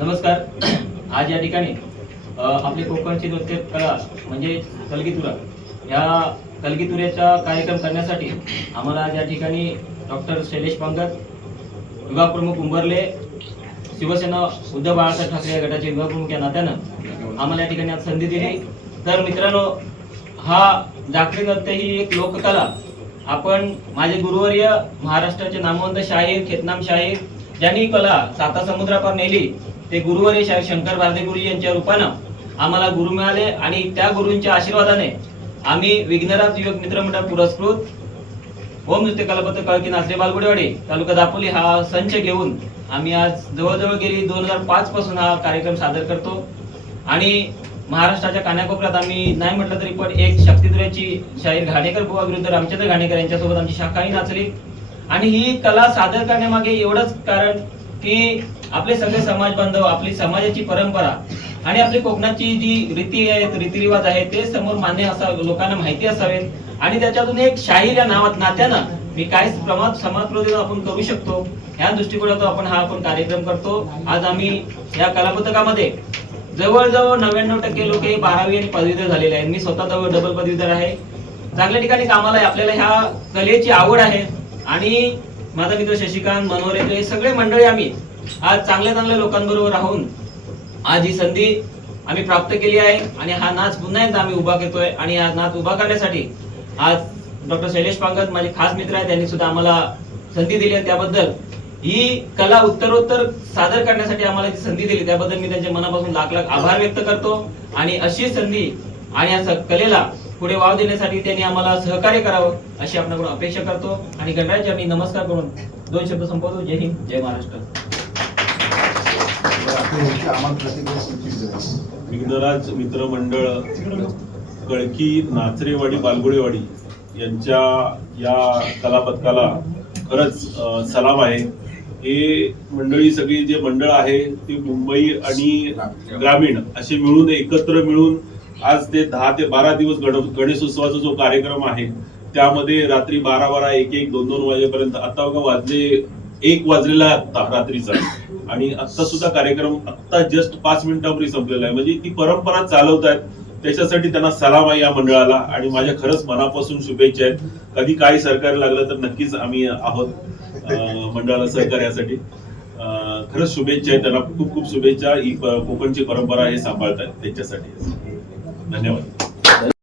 नमस्कार. आज या ठिकाणी आपले कोकणची नृत्य कला म्हणजे कलगीतुरा या कलगीतुऱ्याचा कार्यक्रम करण्यासाठी आम्हाला आज या ठिकाणी डॉक्टर शैलेश पांगत विभागप्रमुख उंबरले शिवसेना उद्धव बाळासाहेब ठाकरे या गटाचे विभागप्रमुख या नात्यानं आम्हाला या ठिकाणी आज संधी दिली. तर मित्रांनो हा जागतिक नृत्य ही एक लोककला. आपण माझे गुरुवर्य महाराष्ट्राचे नामवंत शाहीर खेतनाम शाहीर ज्यांनी कला साता समुद्रापार नेली ते गुरुवर्य शंकर भारती गुरु यांच्या रूपानं आम्हाला गुरु मिळाले आणि त्या गुरूंच्या आशीर्वादाने आम्ही विघ्नराज युवक मित्र मंडळ पुरस्कृत ओम नृत्य कलापत्र कळकी नाचरे बालगुडेवाडी तालुका दापोली हा संच घेऊन आम्ही आज जवळजवळ गेली दोन हजार पाच पासून हा कार्यक्रम सादर करतो. आणि महाराष्ट्राच्या कानाकोपऱ्यात आम्ही नाही म्हटलं तरी पण एक शक्तिद्रयाची शाहीर घाणेकर बुवा विरुद्ध रामचंद्र घाणेकर यांच्यासोबत आमची शाखाही नाचली. आणि ही कला सादर करण्यामागे एवढंच कारण की आपले सगळे समाज बांधव आपली समाजाची परंपरा आणि आपली कोकणाची जी रीती आहेत रीतिरिवाज आहेत ते समोर मान्य असा लोकांना माहिती असावेत. आणि त्याच्यातून एक शाहीर या नावात नात्यानं मी काय प्रमाद समाज आपण करू शकतो ह्या दृष्टिकोनातून आपण हा आपण कार्यक्रम करतो. आज आम्ही या कलापथकामध्ये जवळजवळ नव्याण्णव टक्के लोक हे बारावी आणि पदवीधर झालेले आहेत. मी स्वतः जवळ डबल पदवीधर आहे. चांगल्या ठिकाणी कामाला आहे. आपल्याला ह्या कलेची आवड आहे. आणि माझा मित्र शशिकांत मनोहर हे सगळे मंडळी आम्ही आज चांगल्या चांगल्या लोकांबरोबर राहून आज ही संधी आम्ही प्राप्त केली आहे आणि हा नाच पुन्हा एकदा आम्ही उभा करतोय आणि हा नाच उभा करण्यासाठी आज डॉक्टर शैलेश पांगत माझे खास मित्र आहेत त्यांनी सुद्धा आम्हाला संधी दिली आणि त्याबद्दल ही कला उत्तरोत्तर सादर करण्यासाठी आम्हाला जी संधी दिली त्याबद्दल मी त्यांच्या मनापासून लाख लाख आभार व्यक्त करतो. आणि अशी संधी आणि या कलेला पुढे वाव देण्यासाठी त्यांनी आम्हाला सहकार्य करावं अशी आपल्याकडून अपेक्षा करतो. आणि गणराज नमस्कार करून दोन शब्द संपवतो. जय हिंद जय महाराष्ट्र. विघ्नराज मित्रमंडळ कळकी नाचरेवाडी बालगुळेवाडी यांच्या या कलापथकाला खरंच सलाम आहे. हे मंडळी सगळी जे मंडळ आहे ते मुंबई आणि ग्रामीण असे मिळून एकत्र मिळून आज ते दहा ते बारा दिवस गण गणेशोत्सवाचा जो कार्यक्रम आहे त्यामध्ये रात्री बारा बारा एक एक दोन दोन वाजेपर्यंत आता बघा वाजले एक वाजलेला आता आत्ता रात्रीचा. आणि आत्ता सुद्धा कार्यक्रम आत्ता जस्ट पाच मिनिटापूर्वी संपलेला आहे. म्हणजे ती परंपरा चालवत आहेत त्याच्यासाठी त्यांना सलाम आहे या मंडळाला. आणि माझ्या खरंच मनापासून शुभेच्छा आहेत. कधी काही सहकार्य लागलं तर नक्कीच आम्ही आहोत मंडळाला सहकार्यासाठी खरंच शुभेच्छा आहेत. त्यांना खूप खूप शुभेच्छा. ही कोकणची परंपरा हे सांभाळतायत त्याच्यासाठी. I know it.